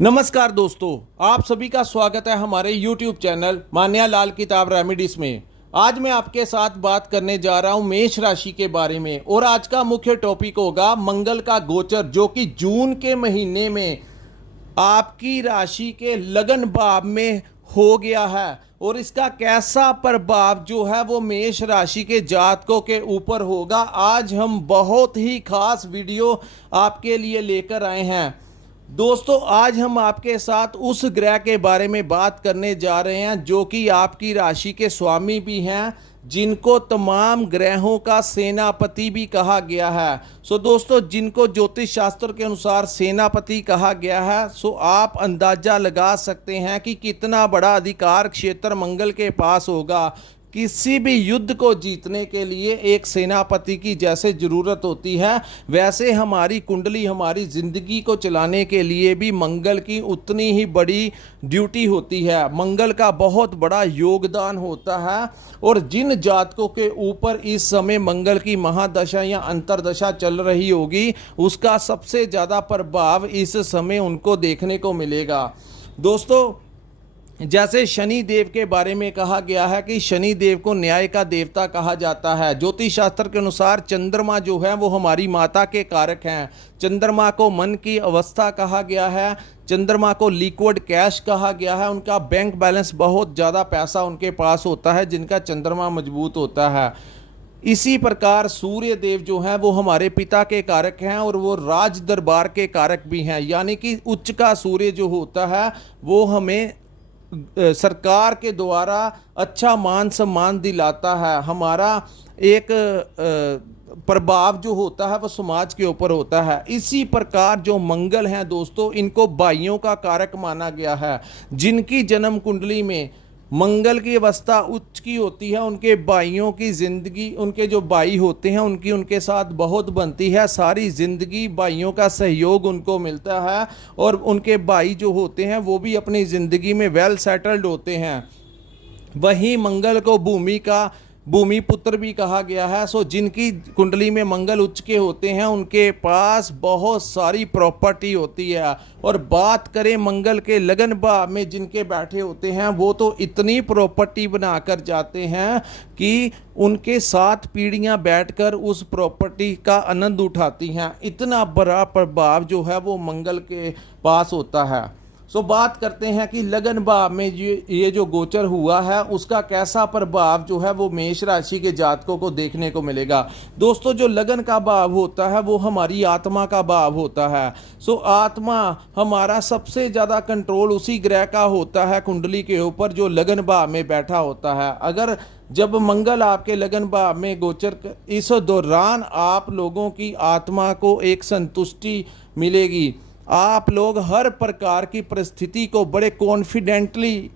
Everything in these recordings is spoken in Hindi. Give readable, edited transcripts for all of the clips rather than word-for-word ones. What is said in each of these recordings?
नमस्कार दोस्तों, आप सभी का स्वागत है हमारे YouTube चैनल मान्या लाल किताब रेमेडीज में। आज मैं आपके साथ बात करने जा रहा हूं मेष राशि के बारे में और आज का मुख्य टॉपिक होगा मंगल का गोचर, जो कि जून के महीने में आपकी राशि के लगन भाव में हो गया है और इसका कैसा प्रभाव जो है वो मेष राशि के जातकों के ऊपर होगा। आज हम बहुत ही खास वीडियो आपके लिए लेकर आए हैं। दोस्तों, आज हम आपके साथ उस ग्रह के बारे में बात करने जा रहे हैं जो कि आपकी राशि के स्वामी भी हैं, जिनको तमाम ग्रहों का सेनापति भी कहा गया है। दोस्तों, जिनको ज्योतिष शास्त्र के अनुसार सेनापति कहा गया है, आप अंदाजा लगा सकते हैं कि कितना बड़ा अधिकार क्षेत्र मंगल के पास होगा। किसी भी युद्ध को जीतने के लिए एक सेनापति की जैसे ज़रूरत होती है, वैसे हमारी कुंडली, हमारी ज़िंदगी को चलाने के लिए भी मंगल की उतनी ही बड़ी ड्यूटी होती है। मंगल का बहुत बड़ा योगदान होता है और जिन जातकों के ऊपर इस समय मंगल की महादशा या अंतरदशा चल रही होगी, उसका सबसे ज़्यादा प्रभाव इस समय उनको देखने को मिलेगा। दोस्तों, जैसे शनि देव के बारे में कहा गया है कि शनि देव को न्याय का देवता कहा जाता है। ज्योतिष शास्त्र के अनुसार चंद्रमा जो है वो हमारी माता के कारक हैं। चंद्रमा को मन की अवस्था कहा गया है, चंद्रमा को लिक्विड कैश कहा गया है। उनका बैंक बैलेंस, बहुत ज़्यादा पैसा उनके पास होता है जिनका चंद्रमा मजबूत होता है। इसी प्रकार सूर्य देव जो हैं वो हमारे पिता के कारक हैं और वो राज दरबार के कारक भी हैं, यानी कि उच्च का सूर्य जो होता है वो हमें सरकार के द्वारा अच्छा मान सम्मान दिलाता है। हमारा एक प्रभाव जो होता है वो समाज के ऊपर होता है। इसी प्रकार जो मंगल हैं दोस्तों, इनको भाइयों का कारक माना गया है। जिनकी जन्म कुंडली में मंगल की अवस्था उच्च की होती है, उनके भाइयों की ज़िंदगी, उनके जो भाई होते हैं उनकी उनके साथ बहुत बनती है। सारी ज़िंदगी भाइयों का सहयोग उनको मिलता है और उनके भाई जो होते हैं वो भी अपनी ज़िंदगी में वेल सेटल्ड होते हैं। वहीं मंगल को भूमि पुत्र भी कहा गया है। जिनकी कुंडली में मंगल उच्च के होते हैं उनके पास बहुत सारी प्रॉपर्टी होती है। और बात करें मंगल के लगन भाव में जिनके बैठे होते हैं, वो तो इतनी प्रॉपर्टी बनाकर जाते हैं कि उनके 7 पीढ़ियां बैठकर उस प्रॉपर्टी का आनंद उठाती हैं। इतना बड़ा प्रभाव जो है वो मंगल के पास होता है। बात करते हैं कि लगन भाव में ये जो गोचर हुआ है उसका कैसा प्रभाव जो है वो मेष राशि के जातकों को देखने को मिलेगा। दोस्तों, जो लगन का भाव होता है वो हमारी आत्मा का भाव होता है। आत्मा, हमारा सबसे ज़्यादा कंट्रोल उसी ग्रह का होता है कुंडली के ऊपर जो लगन भाव में बैठा होता है। अगर जब मंगल आपके लगन भाव में गोचर, इस दौरान आप लोगों की आत्मा को एक संतुष्टि मिलेगी। आप लोग हर प्रकार की परिस्थिति को बड़े कॉन्फिडेंटली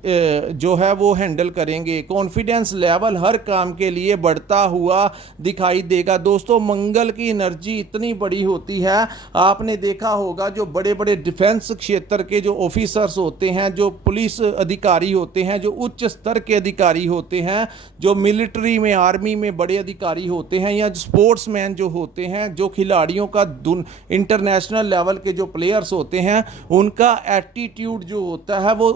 जो है वो हैंडल करेंगे। कॉन्फिडेंस लेवल हर काम के लिए बढ़ता हुआ दिखाई देगा। दोस्तों, मंगल की एनर्जी इतनी बड़ी होती है, आपने देखा होगा जो बड़े बड़े डिफेंस क्षेत्र के जो ऑफिसर्स होते हैं, जो पुलिस अधिकारी होते हैं, जो उच्च स्तर के अधिकारी होते हैं, जो मिलिट्री में, आर्मी में बड़े अधिकारी होते हैं, या स्पोर्ट्समैन जो होते हैं, जो खिलाड़ियों का इंटरनेशनल लेवल के जो प्लेयर होते हैं, उनका एटीट्यूड जो होता है वो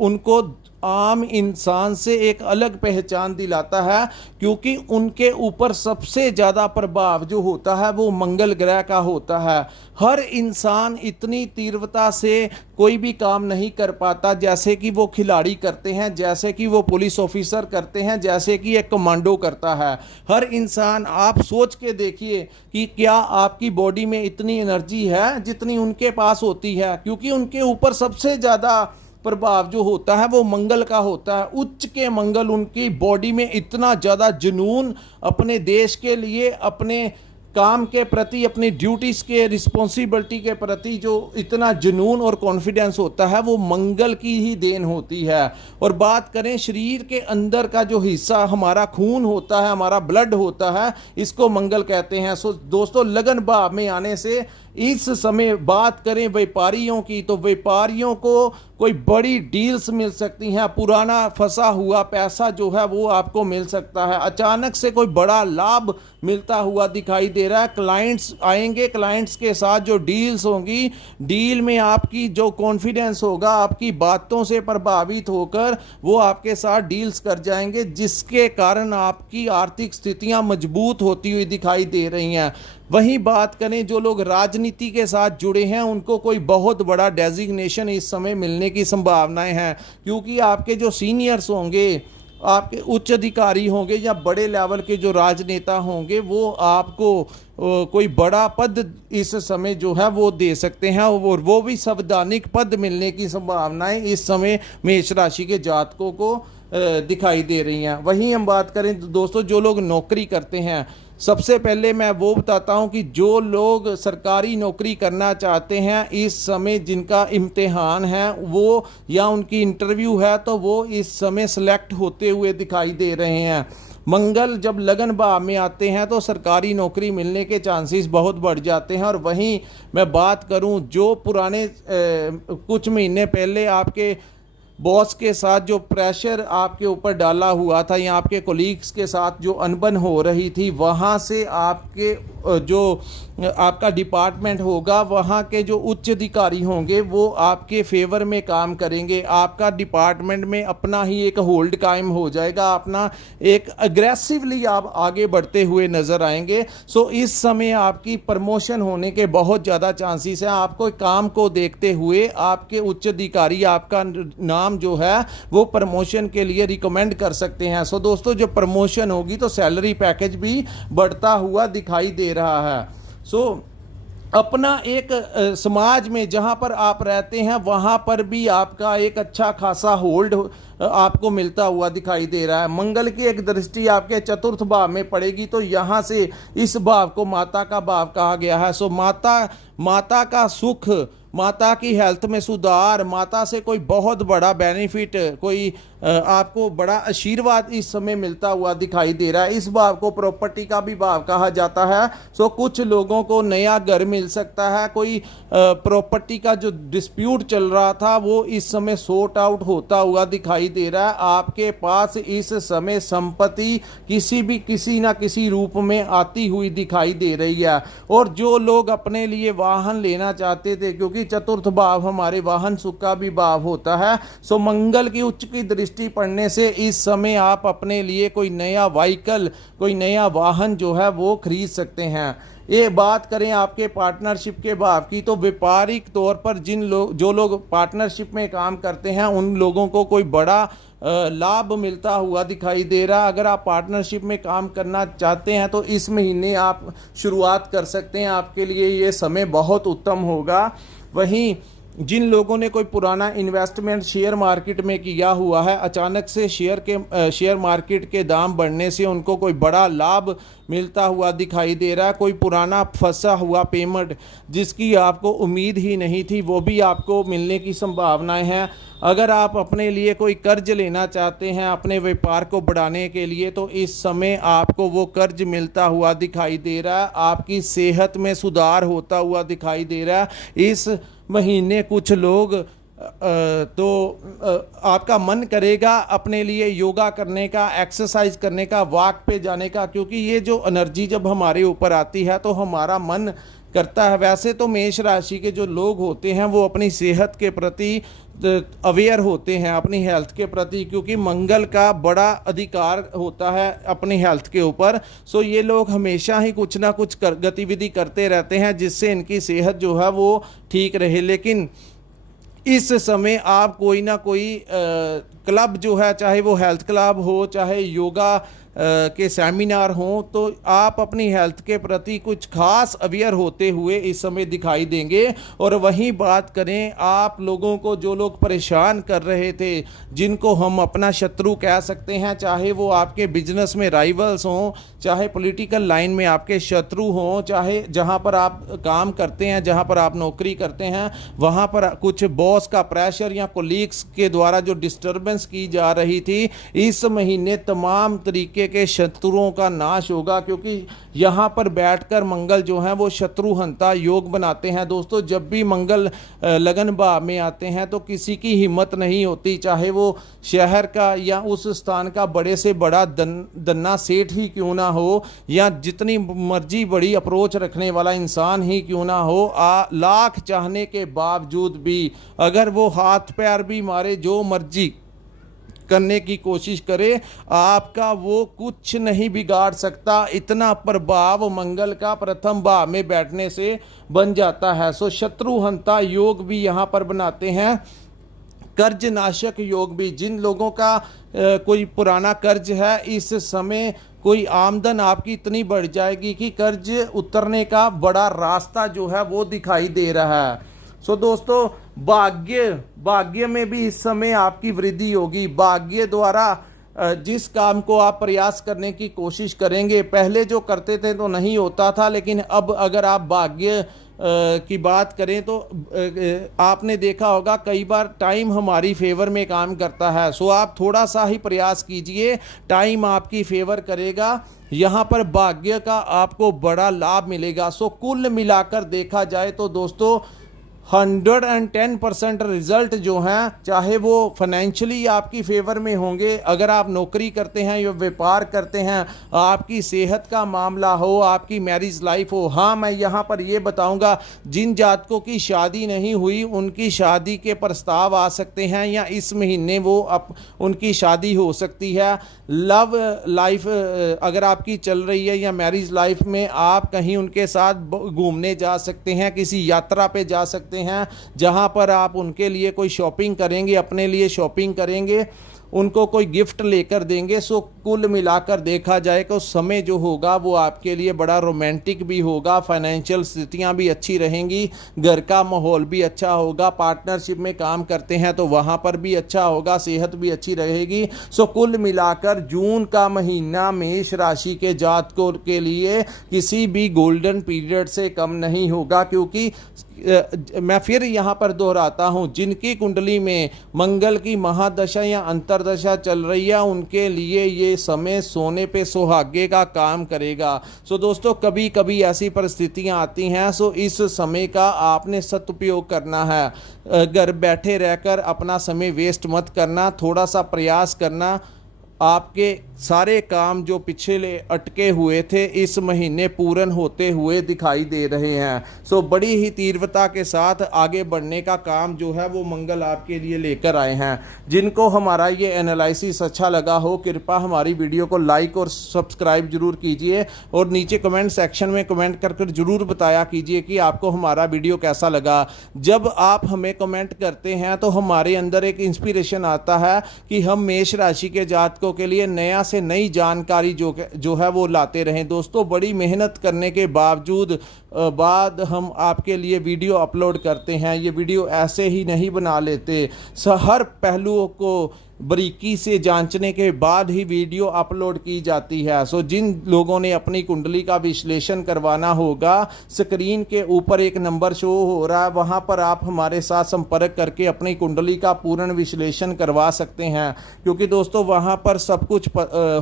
उनको आम इंसान से एक अलग पहचान दिलाता है, क्योंकि उनके ऊपर सबसे ज़्यादा प्रभाव जो होता है वो मंगल ग्रह का होता है। हर इंसान इतनी तीव्रता से कोई भी काम नहीं कर पाता जैसे कि वो खिलाड़ी करते हैं, जैसे कि वो पुलिस ऑफिसर करते हैं, जैसे कि एक कमांडो करता है। हर इंसान, आप सोच के देखिए कि क्या आपकी बॉडी में इतनी एनर्जी है जितनी उनके पास होती है, क्योंकि उनके ऊपर सबसे ज़्यादा प्रभाव जो होता है वो मंगल का होता है। उच्च के मंगल, उनकी बॉडी में इतना ज़्यादा जुनून, अपने देश के लिए, अपने काम के प्रति, अपनी ड्यूटीज़ के, रिस्पॉन्सिबिलिटी के प्रति जो इतना जुनून और कॉन्फिडेंस होता है वो मंगल की ही देन होती है। और बात करें शरीर के अंदर का जो हिस्सा हमारा खून होता है, हमारा ब्लड होता है, इसको मंगल कहते हैं। दोस्तों, लगन भाव में आने से इस समय बात करें व्यापारियों की, तो व्यापारियों को कोई बड़ी डील्स मिल सकती हैं, पुराना फंसा हुआ पैसा जो है वो आपको मिल सकता है, अचानक से कोई बड़ा लाभ मिलता हुआ दिखाई दे रहा है। क्लाइंट्स आएंगे, क्लाइंट्स के साथ जो डील्स होंगी, डील में आपकी जो कॉन्फिडेंस होगा, आपकी बातों से प्रभावित होकर वो आपके साथ डील्स कर जाएंगे, जिसके कारण आपकी आर्थिक स्थितियां मजबूत होती हुई दिखाई दे रही हैं। वहीं बात करें जो लोग राजनीति के साथ जुड़े हैं, उनको कोई बहुत बड़ा डेजिग्नेशन इस समय मिलने की संभावनाएं हैं, क्योंकि आपके जो सीनियर्स होंगे, आपके उच्च अधिकारी होंगे या बड़े लेवल के जो राजनेता होंगे, वो आपको कोई बड़ा पद इस समय जो है वो दे सकते हैं, और वो भी संवैधानिक पद मिलने की संभावनाएं इस समय मेष राशि के जातकों को दिखाई दे रही हैं। वहीं हम बात करें तो दोस्तों, जो लोग नौकरी करते हैं, सबसे पहले मैं वो बताता हूं कि जो लोग सरकारी नौकरी करना चाहते हैं इस समय, जिनका इम्तिहान है वो या उनकी इंटरव्यू है, तो वो इस समय सेलेक्ट होते हुए दिखाई दे रहे हैं। मंगल जब लगन भाव में आते हैं तो सरकारी नौकरी मिलने के चांसेस बहुत बढ़ जाते हैं। और वहीं मैं बात करूं, जो पुराने कुछ महीने पहले आपके बॉस के साथ जो प्रेशर आपके ऊपर डाला हुआ था या आपके कोलीग्स के साथ जो अनबन हो रही थी, वहाँ से आपके जो आपका डिपार्टमेंट होगा, वहाँ के जो उच्च अधिकारी होंगे वो आपके फेवर में काम करेंगे। आपका डिपार्टमेंट में अपना ही एक होल्ड कायम हो जाएगा, अपना एक अग्रेसिवली आप आगे बढ़ते हुए नज़र आएंगे। सो इस समय आपकी प्रमोशन होने के बहुत ज़्यादा चांसेस हैं। आपको काम को देखते हुए आपके उच्च अधिकारी आपका नाम जो है वो प्रमोशन के लिए रिकमेंड कर सकते हैं। सो दोस्तों, जो प्रमोशन होगी तो सैलरी पैकेज भी बढ़ता हुआ दिखाई दे रहा है। सो अपना एक समाज में जहां पर आप रहते हैं वहां पर भी आपका एक अच्छा खासा होल्ड आपको मिलता हुआ दिखाई दे रहा है। मंगल की एक दृष्टि आपके चतुर्थ भाव में पड़ेगी, तो यहां से इस भाव को माता का भाव कहा गया है। सो माता का सुख, माता की हेल्थ में सुधार, माता से कोई बहुत बड़ा बेनिफिट, कोई आपको बड़ा आशीर्वाद इस समय मिलता हुआ दिखाई दे रहा है। इस भाव को प्रॉपर्टी का भी भाव कहा जाता है। सो कुछ लोगों को नया घर मिल सकता है, कोई प्रॉपर्टी का जो डिस्प्यूट चल रहा था वो इस समय सॉर्ट आउट होता हुआ दिखाई दे रहा है। आपके पास इस समय संपत्ति किसी ना किसी रूप में आती हुई दिखाई दे रही है। और जो लोग अपने लिए वाहन लेना चाहते थे, क्योंकि चतुर्थ भाव हमारे वाहन सुख का भी भाव होता है, सो मंगल की उच्च की दृष्टि पड़ने से इस समय आप अपने लिए कोई नया व्हीकल, कोई नया वाहन जो है वो खरीद सकते हैं। ये बात करें आपके पार्टनरशिप के भाव की, तो व्यापारिक तौर पर जो लोग पार्टनरशिप में काम करते हैं उन लोगों को कोई बड़ा लाभ मिलता हुआ दिखाई दे रहा। अगर आप पार्टनरशिप में काम करना चाहते हैं तो इस महीने आप शुरुआत कर सकते हैं, आपके लिए ये समय बहुत उत्तम होगा। वहीं जिन लोगों ने कोई पुराना इन्वेस्टमेंट शेयर मार्केट में किया हुआ है, अचानक से शेयर मार्केट के दाम बढ़ने से उनको कोई बड़ा लाभ मिलता हुआ दिखाई दे रहा है। कोई पुराना फंसा हुआ पेमेंट जिसकी आपको उम्मीद ही नहीं थी, वो भी आपको मिलने की संभावनाएं हैं। अगर आप अपने लिए कोई कर्ज लेना चाहते हैं अपने व्यापार को बढ़ाने के लिए, तो इस समय आपको वो कर्ज मिलता हुआ दिखाई दे रहा है। आपकी सेहत में सुधार होता हुआ दिखाई दे रहा है। इस महीने कुछ लोग आपका मन करेगा अपने लिए योगा करने का, एक्सरसाइज करने का, वॉक पे जाने का, क्योंकि ये जो एनर्जी जब हमारे ऊपर आती है तो हमारा मन करता है। वैसे तो मेष राशि के जो लोग होते हैं वो अपनी सेहत के प्रति अवेयर होते हैं, अपनी हेल्थ के प्रति, क्योंकि मंगल का बड़ा अधिकार होता है अपनी हेल्थ के ऊपर। सो ये लोग हमेशा ही कुछ ना कुछ गतिविधि करते रहते हैं जिससे इनकी सेहत जो है वो ठीक रहे। लेकिन इस समय आप कोई ना कोई क्लब जो है, चाहे वो हेल्थ क्लब हो, चाहे योगा के सेमिनार हों, तो आप अपनी हेल्थ के प्रति कुछ खास अवेयर होते हुए इस समय दिखाई देंगे। और वहीं बात करें आप लोगों को, जो लोग परेशान कर रहे थे, जिनको हम अपना शत्रु कह सकते हैं, चाहे वो आपके बिजनेस में राइवल्स हों, चाहे पॉलिटिकल लाइन में आपके शत्रु हों, चाहे जहां पर आप काम करते हैं, जहां पर आप नौकरी करते हैं, वहां पर कुछ बॉस का प्रेशर या कोलीग्स के द्वारा जो डिस्टर्बेंस की जा रही थी, इस महीने तमाम तरीके के शत्रुओं का नाश होगा, क्योंकि यहाँ पर बैठकर मंगल जो है वो शत्रुहंता योग बनाते हैं। दोस्तों जब भी मंगल लगन भाव में आते हैं तो किसी की हिम्मत नहीं होती, चाहे वो शहर का या उस स्थान का बड़े से बड़ा दन्ना सेठ ही क्यों ना हो, या जितनी मर्जी बड़ी अप्रोच रखने वाला इंसान ही क्यों ना हो, लाख चाहने के बावजूद भी अगर वो हाथ पैर भी मारे, जो मर्जी करने की कोशिश करे, आपका वो कुछ नहीं बिगाड़ सकता। इतना प्रभाव मंगल का प्रथम भाव में बैठने से बन जाता है। सो शत्रुहंता योग भी यहाँ पर बनाते हैं। कर्ज नाशक योग भी, जिन लोगों का कोई पुराना कर्ज है, इस समय कोई आमदन आपकी इतनी बढ़ जाएगी कि कर्ज उतरने का बड़ा रास्ता जो है वो दिखाई दे रहा है। सो दोस्तों भाग्य में भी इस समय आपकी वृद्धि होगी। भाग्य द्वारा जिस काम को आप प्रयास करने की कोशिश करेंगे, पहले जो करते थे तो नहीं होता था, लेकिन अब अगर आप भाग्य की बात करें तो आपने देखा होगा कई बार टाइम हमारी फेवर में काम करता है। सो आप थोड़ा सा ही प्रयास कीजिए, टाइम आपकी फेवर करेगा, यहाँ पर भाग्य का आपको बड़ा लाभ मिलेगा। सो कुल मिलाकर देखा जाए तो दोस्तों 110% रिजल्ट जो हैं, चाहे वो फाइनेंशियली आपकी फेवर में होंगे, अगर आप नौकरी करते हैं या व्यापार करते हैं, आपकी सेहत का मामला हो, आपकी मैरिज लाइफ हो। हाँ, मैं यहाँ पर ये बताऊंगा, जिन जातकों की शादी नहीं हुई उनकी शादी के प्रस्ताव आ सकते हैं, या इस महीने वो उनकी शादी हो सकती है। लव लाइफ अगर आपकी चल रही है, या मैरिज लाइफ में आप कहीं उनके साथ घूमने जा सकते हैं, किसी यात्रा पे जा सकते हैं, जहां पर आप उनके लिए कोई शॉपिंग करेंगे, अपने लिए शॉपिंग करेंगे, उनको कोई गिफ्ट लेकर देंगे। सो कुल मिलाकर देखा जाए तो समय जो होगा वो आपके लिए बड़ा रोमांटिक भी होगा, फाइनेंशियल स्थितियां भी अच्छी रहेंगी, घर का माहौल भी अच्छा होगा, पार्टनरशिप में काम करते हैं तो वहां पर भी अच्छा होगा, सेहत भी अच्छी रहेगी। सो कुल मिलाकर जून का महीना मेष राशि के जातकों के लिए किसी भी गोल्डन पीरियड से कम नहीं होगा, क्योंकि मैं फिर यहाँ पर दोहराता हूँ, जिनकी कुंडली में मंगल की महादशा या अंतरदशा चल रही है उनके लिए ये समय सोने पे सुहागे का काम करेगा। सो दोस्तों कभी कभी ऐसी परिस्थितियाँ आती हैं, सो इस समय का आपने सदुपयोग करना है। घर बैठे रहकर अपना समय वेस्ट मत करना, थोड़ा सा प्रयास करना। आपके सारे काम जो पिछले अटके हुए थे इस महीने पूर्ण होते हुए दिखाई दे रहे हैं। सो बड़ी ही तीव्रता के साथ आगे बढ़ने का काम जो है वो मंगल आपके लिए लेकर आए हैं। जिनको हमारा ये एनालिसिस अच्छा लगा हो, कृपया हमारी वीडियो को लाइक और सब्सक्राइब जरूर कीजिए, और नीचे कमेंट सेक्शन में कमेंट कर जरूर बताया कीजिए कि आपको हमारा वीडियो कैसा लगा। जब आप हमें कमेंट करते हैं तो हमारे अंदर एक इंस्पिरेशन आता है कि हम मेष राशि के जातकों के लिए नया से नई जानकारी जो है वो लाते रहें। दोस्तों बड़ी मेहनत करने के बावजूद बाद हम आपके लिए वीडियो अपलोड करते हैं। ये वीडियो ऐसे ही नहीं बना लेते, हर पहलुओं को बारीकी से जांचने के बाद ही वीडियो अपलोड की जाती है। सो जिन लोगों ने अपनी कुंडली का विश्लेषण करवाना होगा, स्क्रीन के ऊपर एक नंबर शो हो रहा है, वहां पर आप हमारे साथ संपर्क करके अपनी कुंडली का पूर्ण विश्लेषण करवा सकते हैं, क्योंकि दोस्तों वहां पर सब कुछ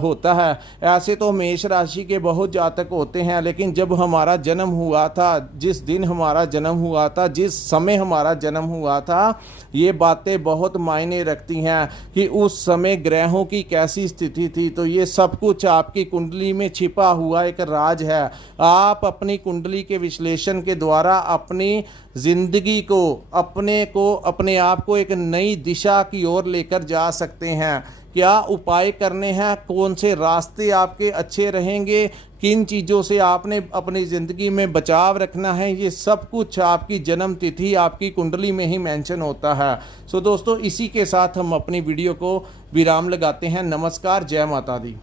होता है। ऐसे तो मेष राशि के बहुत जातक होते हैं, लेकिन जब हमारा जन्म हुआ था, जिस दिन हमारा जन्म हुआ था, जिस समय हमारा जन्म हुआ था, ये बातें बहुत मायने रखती हैं कि उस समय ग्रहों की कैसी स्थिति थी। तो ये सब कुछ आपकी कुंडली में छिपा हुआ एक राज है। आप अपनी कुंडली के विश्लेषण के द्वारा अपनी जिंदगी को, अपने आप को एक नई दिशा की ओर लेकर जा सकते हैं। क्या उपाय करने हैं, कौन से रास्ते आपके अच्छे रहेंगे, किन चीज़ों से आपने अपनी ज़िंदगी में बचाव रखना है, ये सब कुछ आपकी जन्म तिथि आपकी कुंडली में ही मेंशन होता है। सो दोस्तों इसी के साथ हम अपनी वीडियो को विराम लगाते हैं। नमस्कार, जय माता दी।